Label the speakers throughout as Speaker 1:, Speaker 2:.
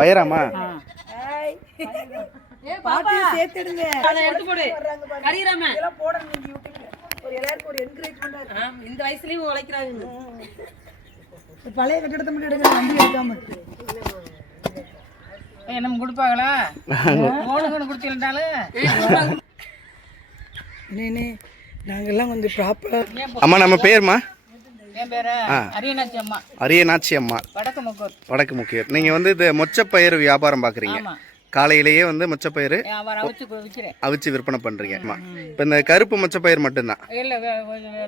Speaker 1: பயிராமா?
Speaker 2: சேர்த்துடுங்க.
Speaker 3: அதை எடுத்து போடு. கரியிராம
Speaker 2: இதெல்லாம் போடணும் நீங்க யூடியூப்ல. ஒரு எல்லாருக்கும் ஒரு என்கரேஜ்மெண்டா இருக்கும்
Speaker 3: இந்த வயசுலயும் உழைக்கிறாங்க.
Speaker 2: இந்த பழைய கட்டடத்தை மட்டும் எடுக்கிற வண்டி எடுக்காம.
Speaker 3: நம்ம கொடுப்பாங்களா? குடிச்சிருந்தாலும்
Speaker 2: என்னே நாங்கெல்லாம் கொஞ்சம் ப்ராப்பரா
Speaker 1: அம்மா நம்ம பேருமா?
Speaker 3: அரியநாச்சி அம்மா வடக்கு
Speaker 1: முக்கியர் நீங்கள் வந்து இது மொச்சப்பயிர் வியாபாரம் பார்க்குறீங்க காலையிலேயே வந்து மொச்சப்பயிர்
Speaker 3: அவரை அவிச்சு
Speaker 1: விற்பனை பண்ணுறீங்க ஆமா இப்போ இந்த கருப்பு மொச்சப்பயிர் மட்டும்தான்?
Speaker 3: இல்ல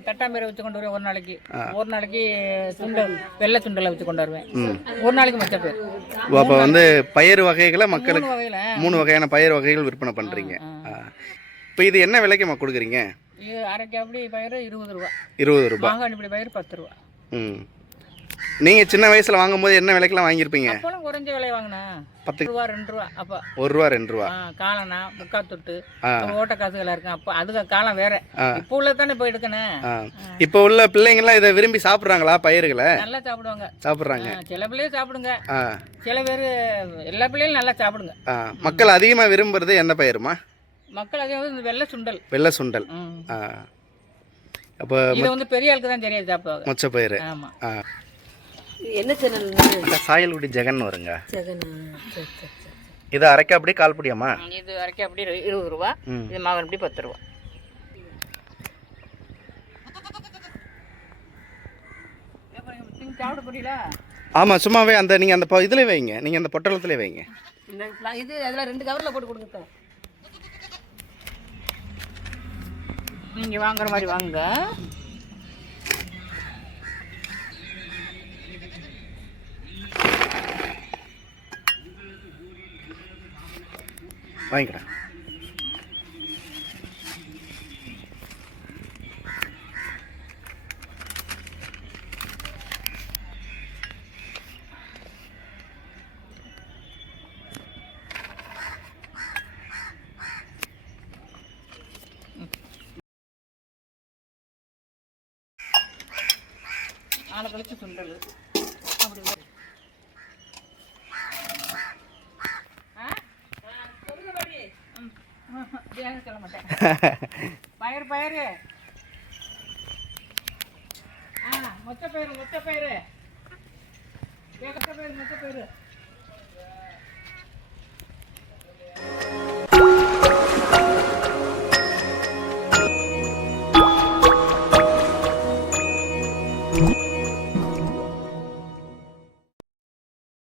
Speaker 3: தட்டாம்பேரை வச்சு கொண்டு வருவேன் ஒரு நாளைக்கு. ஒரு நாளைக்கு சுண்டல் வெள்ளை சுண்டலை வச்சு கொண்டு வருவேன். ஒரு நாளைக்கு பேர்
Speaker 1: அப்போ வந்து பயிர் வகைகளை மக்களுக்கு
Speaker 3: மூணு
Speaker 1: வகையான பயிர் வகைகள் விற்பனை பண்ணுறீங்க இப்போ இது என்ன விலைக்குமா கொடுக்குறீங்க?
Speaker 3: அப்படி பயிர் இருபது ரூபா.
Speaker 1: இருபது ரூபாய்
Speaker 3: மாங்காய் இப்படி பயிர் பத்து ரூபா.
Speaker 1: ம். நீங்கள் சின்ன வயசில் வாங்கும்போது என்ன விலைக்கெல்லாம் வாங்கியிருப்பீங்க?
Speaker 3: அப்போலாம் குறைஞ்ச விலை வாங்கினேன்
Speaker 1: பத்து
Speaker 3: ரூபா ரெண்டு ரூபா அப்போ.
Speaker 1: ஒரு ரூபா ரெண்டு ரூபா.
Speaker 3: காலனா முக்கா தொட்டு. ஓட்ட காசுகளா இருக்கும். அப்போ அதுக்கு காலம் வேற. இப்போ உள்ள தானே போய் எடுக்கணும்
Speaker 1: இப்போ உள்ள பிள்ளைங்கள்லாம் இதை விரும்பி சாப்பிட்றாங்களா பயிர்களை?
Speaker 3: நல்லா சாப்பிடுவாங்க.
Speaker 1: சாப்பிட்றாங்க.
Speaker 3: சில பிள்ளைங்க சாப்பிடுங்க. சில பேர் எல்லா பிள்ளைகளும் நல்லா சாப்பிடுங்க.
Speaker 1: மக்கள் அதிகமாக விரும்புறது என்ன பயிருமா?
Speaker 3: மக்கள் அதே வந்து இந்த வெள்ளை சுண்டல்.
Speaker 1: வெள்ளை சுண்டல். அப்போ
Speaker 3: இதை வந்து பெரிய ஆளுக்கு தான் சரியா சாப்பிடுவாங்க
Speaker 1: மொச்சப்பயிர்
Speaker 3: ஆமா.
Speaker 1: ஆ.
Speaker 2: என்ன சேனல்
Speaker 1: சாயல்குடி ஜெகன் வருங்க.
Speaker 2: ஜெகனா?
Speaker 1: இது அரைக்க அப்படியே கால் படியாமா?
Speaker 3: இது வரைக்கும் அப்படி இரு- இருபது ரூபா. இது மாவு அப்படி பத்து ரூபா.
Speaker 1: ஆமாம் சும்மாவே அந்த நீங்கள் அந்த பொ- இதுல வைங்க. நீங்கள் அந்த பொட்டலத்துல வைங்க.
Speaker 3: இது அதில் ரெண்டு கவரில் போட்டு கொடுங்க நீங்கள் வாங்குற மாதிரி வாங்க
Speaker 1: வாங்கிக்கிறேன்.
Speaker 3: ஆளை கழிச்சு சுண்டல். அப்படி சொல்ல மாட்டேன் பயிர் பயிர் ஆ மொத்த பயிர் மொத்த பயிர் ஏகத்த பயிர் மொத்த பயிர் thank you